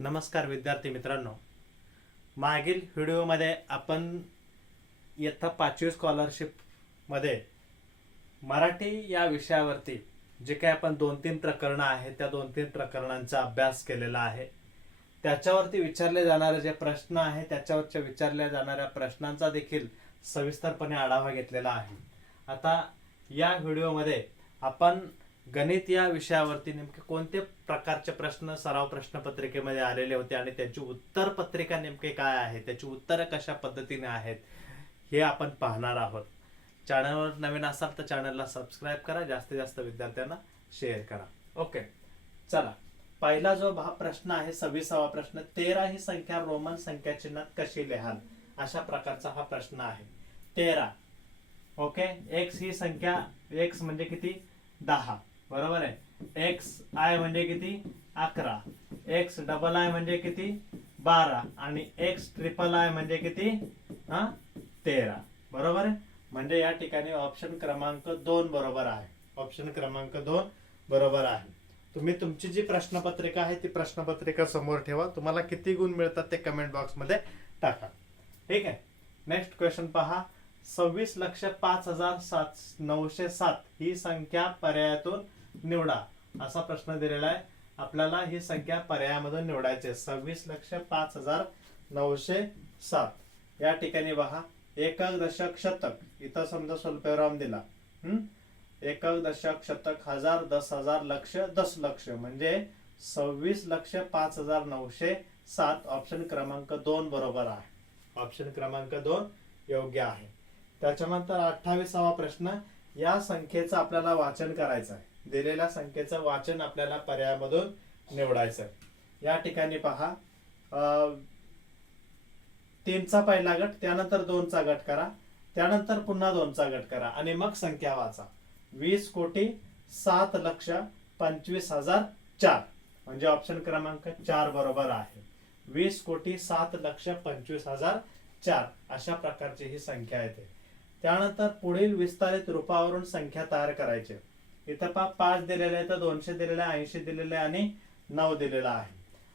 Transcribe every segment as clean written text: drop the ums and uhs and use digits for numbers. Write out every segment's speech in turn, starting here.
नमस्कार विद्यार्थी मित्रांनो, मागील व्हिडिओमध्ये आपण इयत्ता 5वी स्कॉलरशिपमध्ये मराठी या विषयावरती जे काही आपण 2-3 प्रकरणं आहेत त्या 2-3 प्रकरणांचा अभ्यास केलेला आहे. त्याच्यावरती विचारले जाणारे जे प्रश्न आहेत त्याच्यावरच्या विचारल्या जाणाऱ्या प्रश्नांचा देखील सविस्तरपणे आढावा घेतलेला आहे. आता या व्हिडिओमध्ये आपण गणित या विषयावरती नेमके कोणते प्रकारचे प्रश्न सराव प्रश्नपत्रिकेमध्ये आलेले होते आणि त्याची उत्तर पत्रिका नेमके काय आहे, त्याची उत्तरं कशा पद्धतीने आहेत हे आपण पाहणार आहोत. चॅनलवर नवीन असाल तर चॅनलला सबस्क्राईब करा, जास्तीत जास्त विद्यार्थ्यांना शेअर करा. ओके, चला पहिला जो प्रश्न आहे 26वा प्रश्न, 13 ही संख्या रोमन संख्या चिन्हात कशी लिहाल, अशा प्रकारचा हा प्रश्न आहे. 13. ओके, एक्स ही संख्या, एक्स म्हणजे किती 10 बरोबर आहे. एक्स आय म्हणजे किती 11, एक्स डबल आय म्हणजे किती 12 आणि एक्स ट्रिपल आय म्हणजे किती 13 बरोबर आहे. म्हणजे या ठिकाणी ऑप्शन क्रमांक 2 बरोबर आहे. ऑप्शन क्रमांक 2 बरोबर आहे. तुम्ही तुमची जी प्रश्नपत्रिका आहे ती प्रश्नपत्रिका समोर ठेवा. तुम्हाला किती गुण मिळतात ते कमेंट बॉक्स मध्ये टाका. ठीक आहे. नेक्स्ट क्वेश्चन पहा. 26,05,907 ही संख्या पर्यायातून निवडा, असा प्रश्न दिलेला आहे. आपल्याला ही संख्या पर्यायामधून निवडायची आहे. 26,05,907 या ठिकाणी पहा, एकक दशक शतक इथं समजा स्वल्पविराम दिला. एकक दशक शतक हजार, 10,000, लक्ष, दशलक्ष म्हणजे 26,05,907 ऑप्शन क्रमांक 2 बरोबर आहे. ऑप्शन क्रमांक 2 योग्य आहे. त्याच्यानंतर 28वा प्रश्न, या संख्येचं आपल्याला वाचन करायचं आहे. दिलेल्या संख्येचं वाचन आपल्याला पर्यायामधून निवडायचं आहे. या ठिकाणी पहा, 3चा पहिला गट, त्यानंतर 2चा गट करा, त्यानंतर पुन्हा 2चा गट करा आणि मग संख्या वाचा. 20,07,25,004 म्हणजे ऑप्शन क्रमांक 4 बरोबर आहे. 20,07,25,004 अशा प्रकारची ही संख्या येते. त्यानंतर पुढील विस्तारित रूपावरून संख्या तयार करायची. इथं पहा 5 दिलेले आहे, तर 200 दिलेले आहे, 80 दिलेले आहे आणि 9 दिलेला आहे.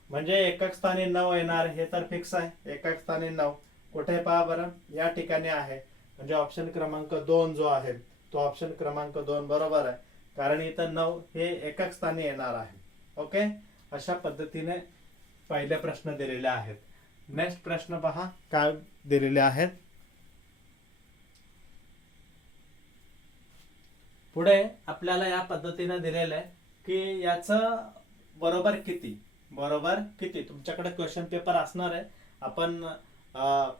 म्हणजे एकक स्थानी 9 येणार, हे तर फिक्स आहे. एकक स्थानी 9 कुठे पहा बरं, या ठिकाणी आहे. म्हणजे ऑप्शन क्रमांक 2 जो आहे तो ऑप्शन क्रमांक 2 बरोबर आहे, कारण इथं 9 हे एकक स्थानी येणार आहे. ओके, अशा पद्धतीने पहिले प्रश्न दिलेले आहेत. नेक्स्ट प्रश्न पहा काय दिलेले आहेत. पुढे आपल्याला या पद्धतीने दिलेलं आहे की याचं बरोबर किती, बरोबर किती. तुमच्याकडे क्वेश्चन पेपर असणार आहे. आपण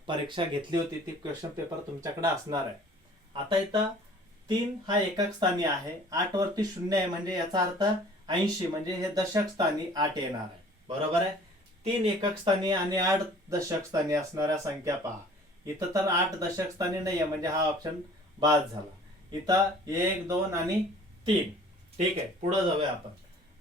परीक्षा घेतली होती, ती क्वेश्चन पेपर तुमच्याकडे असणार आहे. आता इथं 3 हा एकक स्थानी आहे, 8 वरती 0 आहे, म्हणजे याचा अर्थ 80 म्हणजे हे दशक स्थानी 8 येणार आहे. बरोबर आहे. 3 एकक स्थानी आणि 8 दशक स्थानी असणाऱ्या संख्या पहा. इथं तर 8 दशक स्थानी नाहीये, म्हणजे हा ऑप्शन बाद झाला. इथं 1, 2 आणि 3. ठीक आहे, पुढे जाऊया आपण.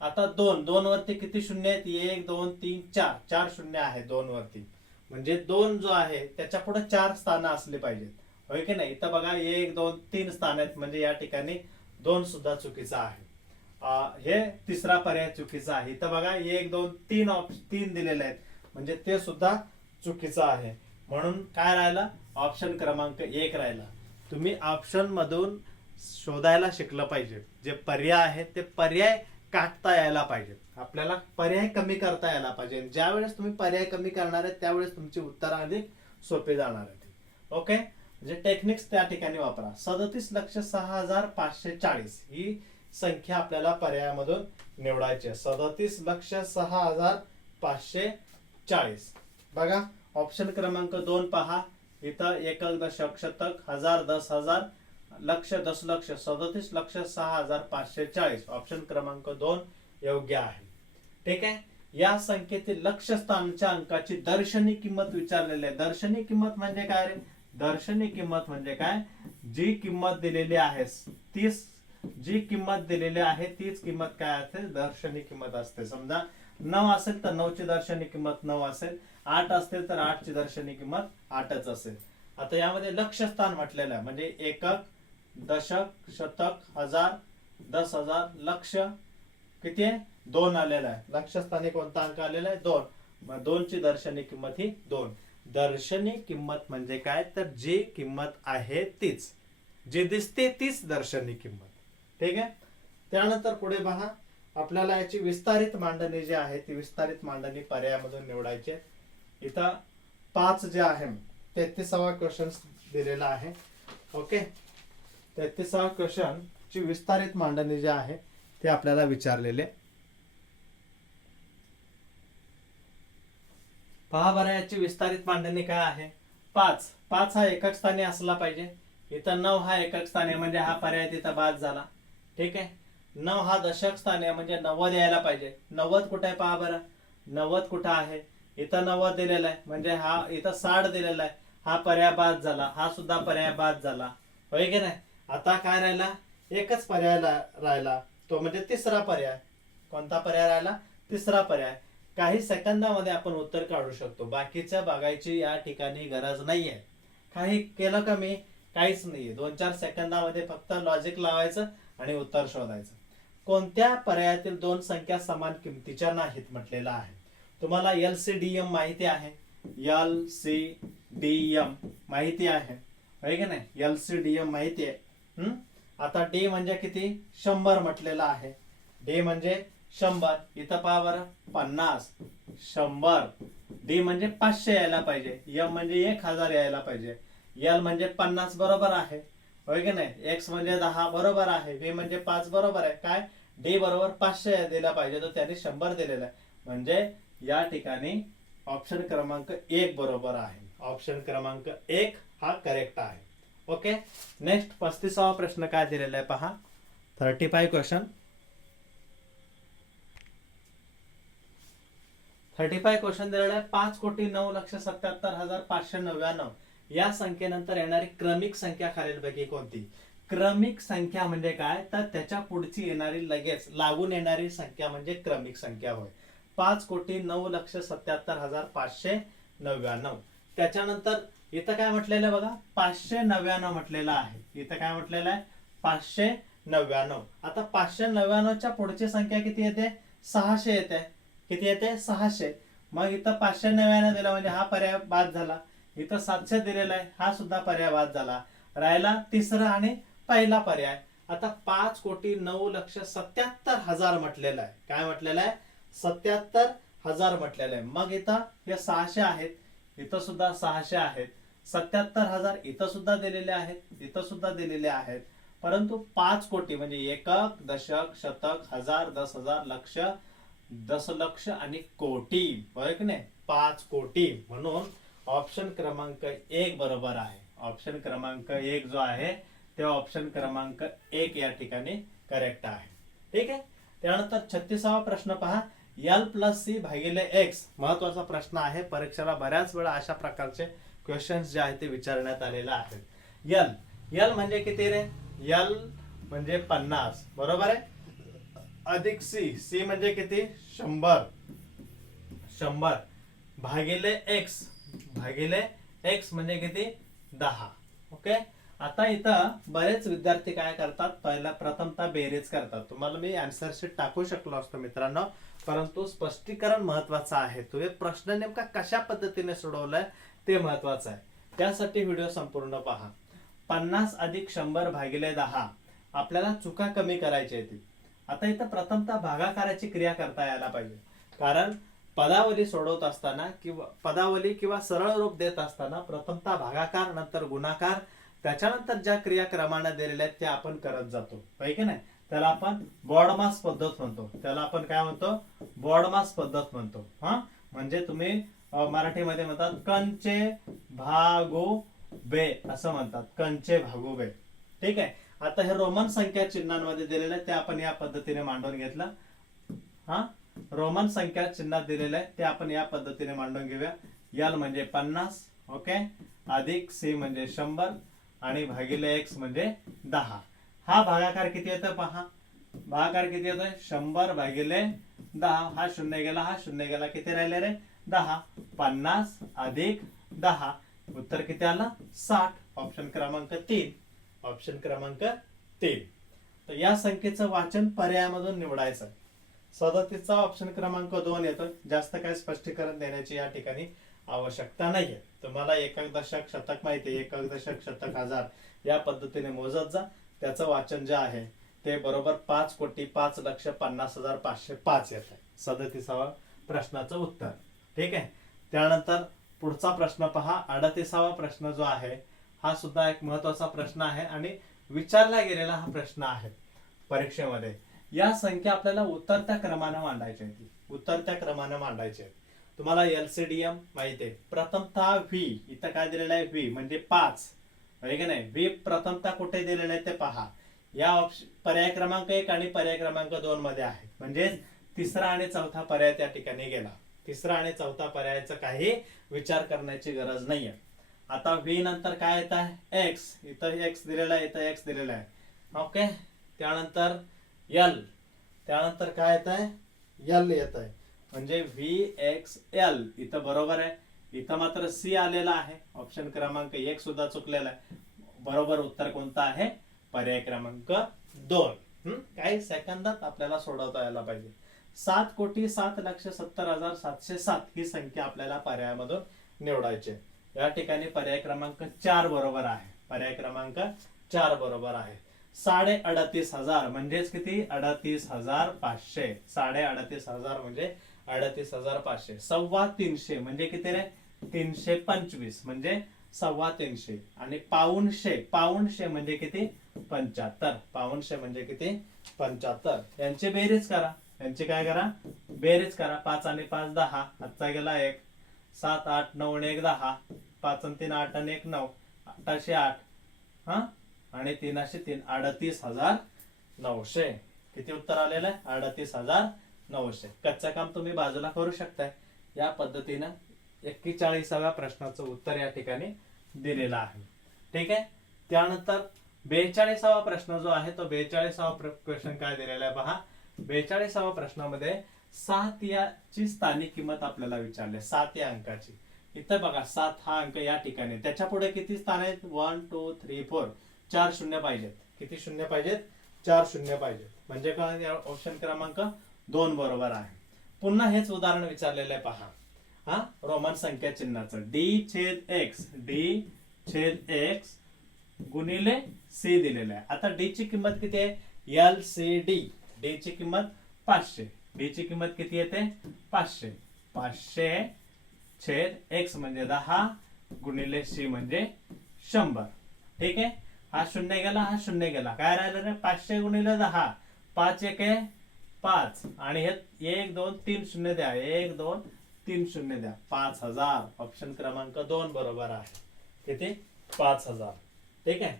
आता 2 वरती किती शून्य आहेत, 1, 2, 3, 4 4 शून्य आहे 2 वरती, म्हणजे 2 जो आहे त्याच्या पुढे 4 स्थानं असली पाहिजेत, होय की नाही. इथं बघा 1, 2, 3 स्थान आहेत, म्हणजे या ठिकाणी 2 सुद्धा चुकीचा आहे. हे तिसरा पर्याय चुकीचा आहे. इथं बघा 1, 2, 3 दिलेले आहेत, म्हणजे ते सुद्धा चुकीचं आहे. म्हणून काय राहिला, ऑप्शन क्रमांक 1 राहिला. तुम्ही ऑप्शन मधून शोधायला शिकलं पाहिजे. जे पर्याय आहेत ते पर्याय काढता यायला पाहिजेत. आपल्याला पर्याय कमी करता यायला पाहिजे. ज्यावेळेस तुम्ही पर्याय कमी करणार आहेत त्यावेळेस तुमची उत्तर अधिक सोपे जाणार आहेत. ओके, म्हणजे टेक्निक्स त्या ठिकाणी वापरा. 37,06,540 ही संख्या आपल्याला पर्यायामधून निवडायची आहे. 37,06,540 बघा. ऑप्शन क्रमांक 2 पहा. इथं एकक दशक शतक हजार, 10,000, लक्ष, दशलक्ष, 37,06,540 ऑप्शन क्रमांक 2 योग्य आहे. ठीक आहे. या संख्येतील लक्ष स्थानच्या अंकाची दर्शनी किंमत विचारलेली आहे. दर्शनी किंमत म्हणजे काय रे, दर्शनी किंमत म्हणजे काय, जी किंमत दिलेली आहे तीच, जी किंमत दिलेली आहे तीच किंमत काय असते, दर्शनी किंमत असते. समजा 9 असेल तर 9 ची दर्शनी किंमत 9 असेल, 8 असतील तर 8 ची दर्शनी किंमत 8च असेल. आता यामध्ये लक्ष स्थान म्हटलेलं आहे, म्हणजे एकक, दशक, शतक, हजार, 10,000, लक्ष किती आहे 2 आलेला आहे. लक्षस्थानी कोणता अंक आलेला आहे 2. मग 2 ची दर्शनी किंमत ही 2. दर्शनी किंमत म्हणजे काय, तर जी किंमत आहे तीच, जी दिसते तीच दर्शनी किंमत. ठीक आहे. त्यानंतर पुढे पहा, आपल्याला याची विस्तारित मांडणी जी आहे ती विस्तारित मांडणी पर्यायामधून निवडायची आहे. इथं 5 जे आहे 33वा क्वेश्चन दिलेला आहे. ओके, 33वा क्वेश्चन ची विस्तारित मांडणी जी आहे ते आपल्याला विचारलेले. पहा बरं, याची विस्तारित मांडणी काय आहे. 5 हा एकक स्थानी असला पाहिजे. इथं 9 हा एकक स्थानी, म्हणजे हा पर्याय तिथं बाद झाला. ठीक आहे. 9 हा दशक स्थानी म्हणजे 90 यायला पाहिजे. 90 कुठे आहे पहा बरं, 90 कुठं आहे, इथं 90 दिलेला आहे, म्हणजे हा इथं 60 दिलेला आहे. हा पर्याय बाद झाला, हा सुद्धा पर्याय बाद झाला, होय की नाही. आता काय राहिला, एकच पर्याय राहिला, तो म्हणजे तिसरा पर्याय. कोणता पर्याय राहिला, तिसरा पर्याय. काही सेकंदामध्ये आपण उत्तर काढू शकतो, बाकीच्या बघायची या ठिकाणी गरज नाहीये. काही केलं का मी, काहीच नाहीये. 2-4 सेकंदामध्ये फक्त लॉजिक लावायचं आणि उत्तर शोधायचं. कोणत्या पर्यायातील 2 संख्या समान किमतीच्या नाहीत म्हटलेलं आहे. तुम्हाला LCDM माहिती आहे, LCDM माहिती आहे, होय की नाही. LCDM माहिती आहे. आता D म्हणजे किती, 100 म्हटलेलं आहे. D म्हणजे 100. इथं पहा बरं, 50, 100. D म्हणजे 500 यायला पाहिजे. M म्हणजे 1000 यायला पाहिजे. L म्हणजे 50 बरोबर आहे, होय की नाही. X म्हणजे 10 बरोबर आहे. V म्हणजे 5 बरोबर आहे. काय, D बरोबर 500 दिला पाहिजे, तो त्याने 100 दिलेला आहे. म्हणजे या ठिकाणी ऑप्शन क्रमांक 1 बरोबर आहे. ऑप्शन क्रमांक 1 हा करेक्ट आहे. ओके. नेक्स्ट 35वा प्रश्न काय दिलेला आहे पहा. 35 क्वेश्चन. 35 क्वेश्चन दिलेला आहे. 5,09,77,599 या संख्येनंतर येणारी क्रमिक संख्या खालीलपैकी कोणती. क्रमिक संख्या म्हणजे काय, तर त्याच्या पुढची येणारी लगेच लागून येणारी संख्या म्हणजे क्रमिक संख्या होय. 5,09,77,599. त्याच्यानंतर इथं काय म्हटलेलं आहे बघा, 599 म्हटलेलं आहे. इथं काय म्हटलेलं आहे, 599. आता 599च्या पुढची संख्या किती येते, 600 येते. किती येते, 600. मग इथं 599 दिला म्हणजे हा पर्याय बाद झाला. इथं 700 दिलेला आहे, हा सुद्धा पर्याय बाद झाला. राहिला तिसरा आणि पहिला पर्याय. आता 5,09,77,000 म्हटलेलं आहे. काय म्हटलेलं आहे, 77,000 म्हटलेलं आहे. मग इथं हे 600 आहेत, इथं सुद्धा 600 आहेत. 77,000 इथं सुद्धा दिलेले आहेत, इथं सुद्धा दिलेले आहेत. परंतु 5 कोटी म्हणजे एकक, दशक, शतक, हजार, 10,000, लक्ष, दशलक्ष आणि कोटी, होय की नाही. 5 कोटी. म्हणून ऑप्शन क्रमांक 1 बरोबर आहे. ऑप्शन क्रमांक 1 जो आहे ते ऑप्शन क्रमांक 1 या ठिकाणी करेक्ट आहे. ठीक आहे. त्यानंतर 36वा प्रश्न पहा. L+C भागिले X महत्वाचा प्रश्न आहे. परीक्षेला बऱ्याच वेळा अशा प्रकारचे क्वेश्चन्स जे आहेत ते विचारण्यात आलेले आहेत. L म्हणजे किती रे, L म्हणजे 50 बरोबर आहे, अधिक C म्हणजे किती, 100 भागिले X म्हणजे किती, 10. ओके. आता इथं बरेच विद्यार्थी काय करतात, प्रथमतः बेरीज करतात. तुम्हाला मी आन्सर शीट टाकू शकलो असतो मित्रांनो, परंतु स्पष्टीकरण महत्वाचं आहे. तुम्ही प्रश्न नेमका कशा पद्धतीने सोडवलाय ते महत्वाचं आहे. त्यासाठी व्हिडिओ संपूर्ण पहा. 50 अधिक 100 भागिले 10 आपल्याला चुका कमी करायची आहे. आता इथं प्रथमतः भागाकाराची क्रिया करता यायला पाहिजे, कारण पदावली सोडवत असताना किंवा पदावली किंवा सरळ रूप देत असताना प्रथमतः भागाकार, नंतर गुणाकार, त्याच्यानंतर ज्या क्रिया क्रमाने दिलेल्या आहेत त्या आपण करत जातो, होय की नाही. त्याला आपण बॉडमास पद्धत म्हणतो. त्याला आपण काय म्हणतो, बॉडमास पद्धत म्हणतो. म्हणजे तुम्ही मराठीमध्ये म्हणतात कंचे भागोबे असं म्हणतात, कंचे भागोबे. ठीक आहे. आता हे रोमन संख्या चिन्हांमध्ये दिलेलं आहे ते आपण या पद्धतीने मांडून घेतलं. रोमन संख्या चिन्हात दिलेलं आहे ते आपण या पद्धतीने मांडून घेऊया. L म्हणजे 50, ओके, अधिक C म्हणजे 100 आणि भागिले X म्हणजे 10. हा भागाकार किती येतो पहा. भागाकार किती येतोय, 100 भागिले 10. हा शून्य गेला, हा शून्य गेला, किती राहिले रे, 10. 50 अधिक 10 उत्तर किती आलं, 60. ऑप्शन क्रमांक 3. ऑप्शन क्रमांक 3. तर या संख्येचं वाचन पर्यायामधून निवडायचं. 37चा ऑप्शन क्रमांक 2 येतो. जास्त काय स्पष्टीकरण देण्याची या ठिकाणी आवश्यकता नाहीये. तुम्हाला एकक दशक शतक माहिती, एकक दशक शतक हजार या पद्धतीने मोजत जा. त्याचं वाचन जे आहे ते बरोबर 5,05,50,505 येत आहे 37व्या प्रश्नाचं उत्तर. ठीक आहे. त्यानंतर पुढचा प्रश्न पहा. 38वा प्रश्न जो आहे हा सुद्धा एक महत्वाचा प्रश्न आहे आणि विचारला गेलेला हा प्रश्न आहे परीक्षेमध्ये. या संख्या आपल्याला उतरत्या क्रमाने मांडायच्या आहेत. उतरत्या क्रमाने मांडायचे. तुम्हाला LCDM माहिती आहे. प्रथमतः व्ही इथं काय दिलेलं आहे, व्ही म्हणजे 5 आहे की नाही. व्ही प्रथमतः कुठे दिलेलं आहे ते पहा. या पर्याय क्रमांक 1 आणि पर्याय क्रमांक 2 मध्ये आहे. म्हणजे तिसरा आणि चौथा पर्याय त्या ठिकाणी गेला. तिसरा आणि चौथा पर्यायाचा काही विचार करण्याची गरज नाहीये. आता व्ही नंतर काय येत आहे, एक्स. इथं एक्स दिलेला आहे, इथं एक्स दिलेला आहे. ओके. त्यानंतर एल. त्यानंतर काय येत आहे, एल येत आहे. म्हणजे VXL इथं बरोबर आहे. इथं मात्र सी आलेला आहे. ऑप्शन क्रमांक 1 सुद्धा चुकलेला आहे. बरोबर उत्तर कोणतं आहे, पर्याय क्रमांक 2. काही सेकंदात आपल्याला सोडवता यायला पाहिजे. 7,07,70,707 ही संख्या आपल्याला पर्यायामधून निवडायची. या ठिकाणी पर्याय क्रमांक 4 बरोबर आहे. पर्याय क्रमांक 4 बरोबर आहे. 38,500 म्हणजेच किती, 38,500. 38,500 म्हणजे 38,500. 325 म्हणजे किती रे, 325 म्हणजे 325. आणि पाऊणशे, पाऊणशे म्हणजे किती, 75. पाऊणशे म्हणजे किती, 75. यांची बेरीज करा. यांची काय करा, बेरीज करा. 5 आणि 5 10. आजचा गेला 1. 7 8 9 आणि 1 10. 5 आणि 3 8 आणि 1 9. 8 8 हा आणि 3 3 38,900. किती उत्तर आलेलं आहे, 38,900. कच्चं काम तुम्ही बाजूला करू शकताय. या पद्धतीनं 41व्या प्रश्नाचं उत्तर या ठिकाणी दिलेलं आहे. ठीक आहे. त्यानंतर 42वा प्रश्न जो आहे तो 42वा क्वेश्चन काय दिलेला आहे पहा. 42व्या प्रश्नामध्ये 7 याची स्थानिक किंमत आपल्याला विचारली. 7 या अंकाची. इथं बघा 7 हा अंक या ठिकाणी. त्याच्या पुढे किती स्थान आहेत, 1 2 3 4. 4 शून्य पाहिजेत. किती शून्य पाहिजेत, 4 शून्य पाहिजेत. म्हणजे काय, ऑप्शन क्रमांक 2 बरोबर आहे. पुन्हा हेच उदाहरण विचारलेलं आहे पहा. हा रोमन संख्या चिन्हाचं D/X. D/X गुणिले C दिलेलं आहे. आता D ची किंमत किती आहे, LCD. D ची किंमत 500. D ची किंमत किती येते, 500. 500/X म्हणजे 10 गुणिले C म्हणजे 100. ठीक आहे. हा शून्य गेला, हा शून्य गेला. काय राहिलं रे, 500 गुणिले 10. 5 1 5 आणि हे 1 2 3 शून्य द्या. 1 2 3 शून्य द्या. 5,000. ऑप्शन क्रमांक 2 बरोबर आहे. किती, 5,000. ठीक आहे.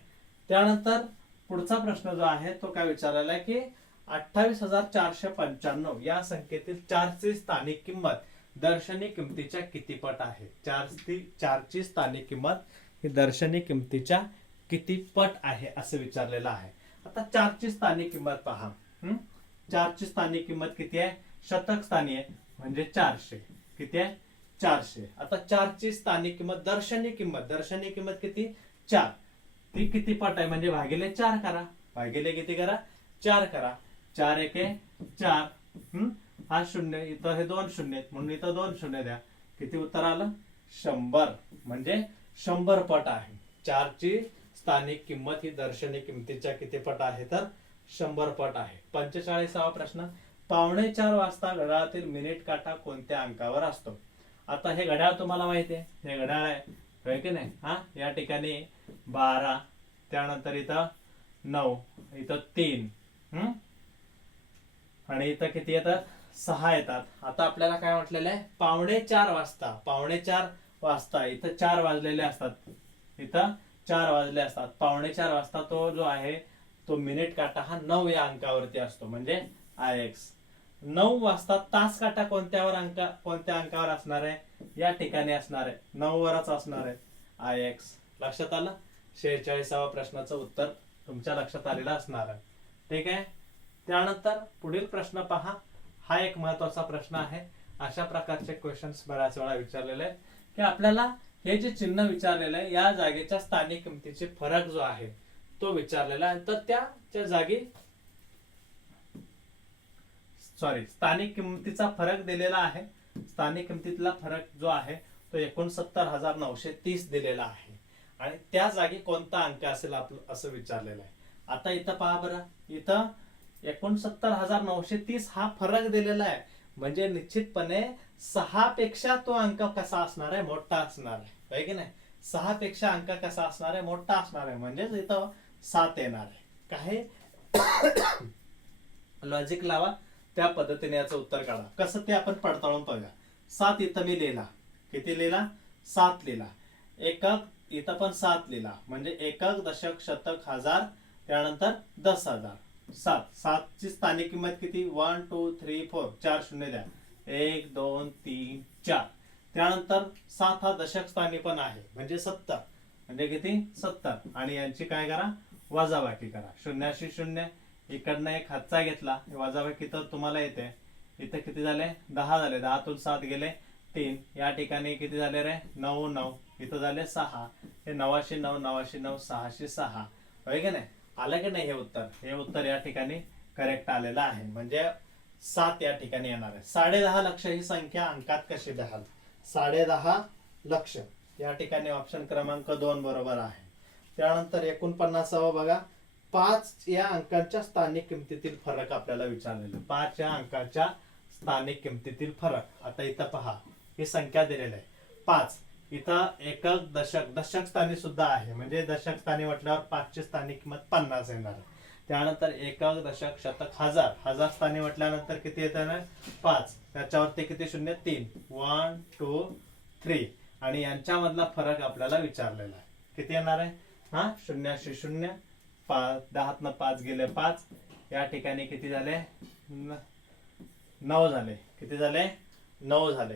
त्यानंतर पुढचा प्रश्न जो आहे तो काय विचारलेला आहे की 28,495 या संख्येतील 4 ची स्थानिक किंमत दर्शनी किमतीच्या किती पट आहे. 4 ची स्थानिक किंमत ही दर्शनी किमतीच्या किती पट आहे असं विचारलेलं आहे. आता 4 ची स्थानिक किंमत पहा. 4 ची स्थानिक किंमत किती आहे, शतक स्थानी आहे म्हणजे 400. किती आहे, 400. आता 4 ची स्थानिक किंमत, दर्शनी किंमत किती, 4. ती किती पट आहे म्हणजे भागिले 4 करा. भागिले किती करा, 4 करा. 4 1 4. हा शून्य, इथं हे 2 शून्य आहेत म्हणून इथं 2 शून्य द्या. किती उत्तर आलं, 100. म्हणजे 100 पट आहे. 4 ची स्थानिक किंमत ही दर्शनी किमतीच्या किती पट आहे, तर 100 पट आहे. 45वा प्रश्न. 3:45 वाजता घड्याळातील मिनिट काटा कोणत्या अंकावर असतो. आता हे घड्याळ तुम्हाला माहिती आहे, हे घड्याळ आहे की नाही. हा या ठिकाणी 12, त्यानंतर इथं 9, इथं 3 आणि इथं किती येतात, 6 येतात. आता आपल्याला काय म्हटलेलं आहे, 3:45 वाजता. 3:45 वाजता इथं 4 वाजलेले असतात. इथं 4 वाजले असतात. 3:45 वाजता तो जो आहे तो मिनिट काटा हा 9 या अंकावरती असतो म्हणजे IX. 9 वाजता तास काटा कोणत्या अंकावर असणार आहे, या ठिकाणी असणार आहे, 9 वरच असणार आहे, IX. लक्षात आलं. 46व्या प्रश्नाचं उत्तर तुमच्या लक्षात आलेलं असणार आहे. ठीक आहे. त्यानंतर पुढील प्रश्न पहा. हा एक महत्वाचा प्रश्न आहे. अशा प्रकारचे क्वेश्चन्स बऱ्याच वेळा विचारलेले आहेत की आपल्याला हे जे चिन्ह विचारलेलं आहे या जागेच्या स्थानिक किमतीचे फरक जो आहे तो विचारलेला आहे. तर त्या जागी स्थानिक किमतीचा फरक दिलेला आहे. स्थानिक किमतीतला फरक जो आहे तो 69,930 दिलेला आहे आणि त्या जागी कोणता अंक असेल आपलं असं विचारलेलं आहे. आता इथं पहा बरं, इथं 69,930 हा फरक दिलेला आहे म्हणजे निश्चितपणे 6 पेक्षा तो अंक कसा असणार आहे, मोठा असणार आहे की नाही. 6 पेक्षा अंक कसा असणार आहे, मोठा असणार आहे, म्हणजेच इथं 7 येणार आहे. काही लॉजिक लावा, त्या पद्धतीने याचं उत्तर काढा. कसं ते आपण पडताळून पाहूया. 7 इथं मी लिहिला, किती लिहिला, 7 लिहिला. एकक इथं पण 7 लिहिला, म्हणजे एकक, दशक, शतक, हजार, त्यानंतर 10,000. 7 ची स्थानिक किंमत किती, 1 2 3 4, 4 शून्य द्या, 1 2 3 4. त्यानंतर 7 हा दशक स्थानी पण आहे म्हणजे 70, म्हणजे किती 70. आणि यांची काय करा, वजाबाकी करा. शून्याशी शून्य, इकडनं एक हातचा घेतला, वजाबाकी तर तुम्हाला येते. इथं किती झाले, 10 झाले. 10 तून 7 गेले 3. या ठिकाणी किती झाले रे, 9 9. इथं झाले 6. हे 9शी 9, 9शी 9, 6शी 6. होय की नाही, आलं की नाही हे उत्तर. हे उत्तर या ठिकाणी करेक्ट आलेलं आहे, म्हणजे 7 या ठिकाणी येणार आहे. 10.5 लक्ष ही संख्या अंकात कशी द्याल, 10.5 लक्ष या ठिकाणी ऑप्शन क्रमांक 2 बरोबर आहे. त्यानंतर 49 बघा, 5 या अंकांच्या स्थानिक किमतीतील फरक आपल्याला विचारलेला. 5 या अंकाच्या स्थानिक किमतीतील फरक. आता इथं पहा, ही संख्या दिलेली आहे 5. इथं एकक, दशक, दशक स्थानी सुद्धा आहे, म्हणजे दशक स्थानी म्हटल्यावर 5 ची स्थानिक किंमत 50 येणार. त्यानंतर एकक, दशक, शतक, हजार, हजार स्थानी म्हटल्यानंतर किती येणार, 5. त्याच्यावरती किती शून्य, 3. 1 2 3. आणि यांच्यामधला फरक आपल्याला विचारलेला आहे. किती येणार आहे, हा शून्याशी शून्य, 10 5 गेले 5. या ठिकाणी किती झाले, 9 झाले. किती झाले, 9 झाले.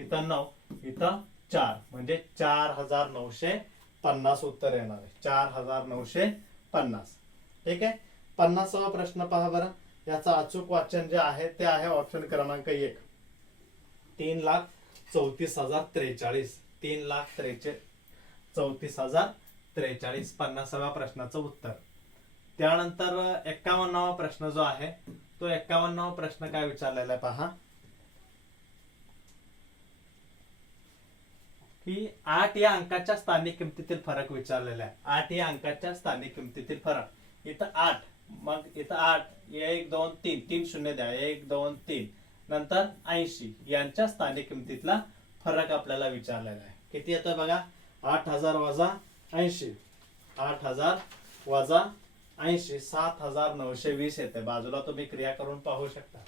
इथं 9, इथं 4, म्हणजे 4,950 उत्तर येणार आहे. 4,950. ठीक आहे. 50वा प्रश्न पहा बरं. याचा अचूक वाचन जे आहे ते आहे ऑप्शन क्रमांक 1, 3,34,043. 3,34,043. 50व्या प्रश्नाचं उत्तर. त्यानंतर 51वा प्रश्न जो आहे तो 51वा प्रश्न काय विचारलेला आहे पहा, की 8 या अंकाच्या स्थानिक किमतीतील फरक विचारलेला आहे. 8 या अंकाच्या स्थानिक किमतीतील फरक. इथं 8, मग इथं 8, 1 2 3, 3 शून्य द्या, 1 2 3. नंतर 80 यांच्या स्थानिक किमतीतला फरक आपल्याला विचारलेला आहे. किती येतोय बघा, 8,000 वजा 80, 8,000 वजा 80, 7,920 येते. बाजूला तुम्ही क्रिया करून पाहू शकता.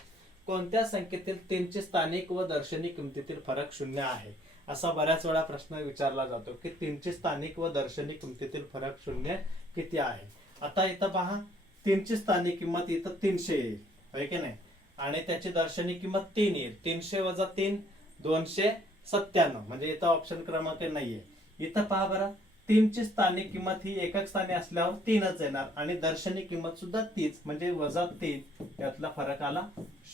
कोणत्या संख्येतील 3 ची स्थानिक व दर्शनी किमतीतील फरक 0 आहे, असा बऱ्याच वेळा प्रश्न विचारला जातो की 3 ची स्थानिक व दर्शनी किमतीतील फरक 0 किती आहे. आता इथं पहा, 3 ची स्थानिक किंमत इथं 300 येईल, होय की नाही, आणि त्याची दर्शनी किंमत 3 येईल. 300 वजा 3, 297, म्हणजे इथं ऑप्शन क्रमांक नाहीये. इथं पहा बरं, 3 ची स्थानिक किंमत ही एकक स्थानी असल्यावर 3च येणार आणि दर्शनी किंमत सुद्धा तीच, म्हणजे वजा 3. यातला फरक आला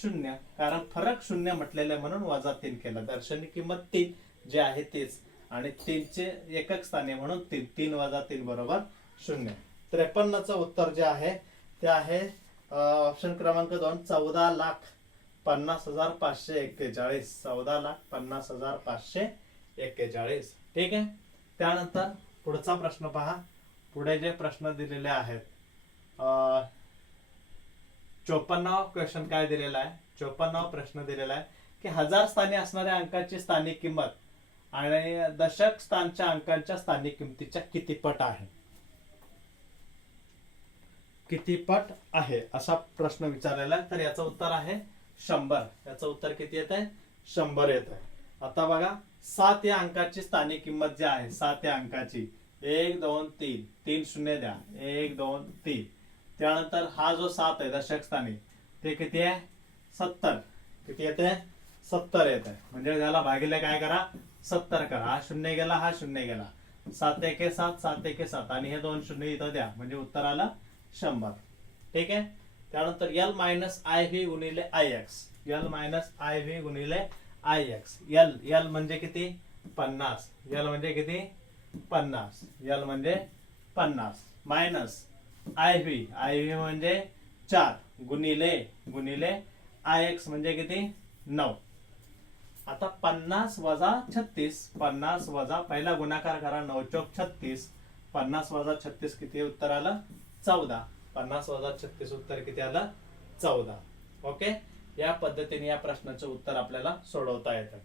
0, कारण फरक 0 म्हटलेलं आहे म्हणून वजा 3 केला. दर्शनी किंमत 3 जे आहे तेच, आणि 3 चे एकक स्थानी म्हणून 3. 3 वजा 3 बरोबर 0. 53चं उत्तर जे आहे ते आहे ऑप्शन क्रमांक 2, 14,50,541. 14,50,541. ठीक आहे. त्यानंतर पुढचा प्रश्न पहा. पुढे जे प्रश्न दिलेले आहेत, 54वा क्वेश्चन काय दिलेला आहे, 54वा प्रश्न दिलेला आहे की 1000 स्थानी असणाऱ्या अंकाची स्थानिक किंमत आणि दशक स्थानच्या अंकांच्या स्थानिक किमतीच्या किती पट आहे, किती पट आहे असा प्रश्न विचारलेला आहे. तर याचं उत्तर आहे 100. याचं उत्तर किती येत आहे, 100 येत आहे. आता बघा, 7 या अंकाची स्थानिक किंमत जी आहे, 7 या अंकाची 1 2 3, 3 शून्य द्या, 1 2 3. त्यानंतर हा जो 7 आहे दशक स्थानी, ते किती आहे, 70. किती येते, 70 येत आहे. म्हणजे त्याला भागिले काय करा, 70 करा. हा शून्य गेला, हा शून्य गेला, 7 1 7, 7 1 7, आणि हे 2 शून्य इथं द्या, म्हणजे उत्तर आलं 100. ठीक आहे. त्यानंतर L मायनस आय व्ही गुणिले I x. L minus I V गुणिले आय एक्स. L म्हणजे किती, 50. L म्हणजे किती, 50. L म्हणजे 50 minus I V. I V म्हणजे 4 गुणिले IX म्हणजे किती 9. आता 50 वजा 36, 50 वजा पहिला गुणाकार करा 9 चौक 36, 50 वजा 36 किती उत्तर आलं 14. 50 वजा 36 उत्तर किती आलं 14. ओके, या पद्धतीने या प्रश्नाचं उत्तर आपल्याला सोडवता येतं.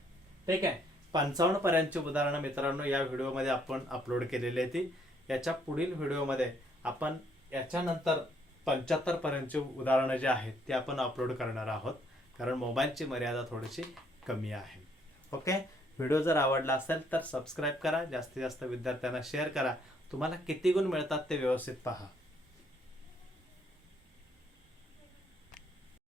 ठीक आहे. 55 पर्यंतची उदाहरणं मित्रांनो या व्हिडिओमध्ये आपण अपलोड केलेली आहे. याच्या पुढील व्हिडिओमध्ये आपण याच्यानंतर 75 पर्यंतची उदाहरणं जी आहेत ती आपण अपलोड करणार आहोत, कारण मोबाईलची मर्यादा थोडीशी कमी आहे. ओके, व्हिडिओ जर आवडला असेल तर सबस्क्राईब करा, जास्तीत जास्त विद्यार्थ्यांना शेअर करा. तुम्हाला किती गुण मिळतात ते व्यवस्थित पहा.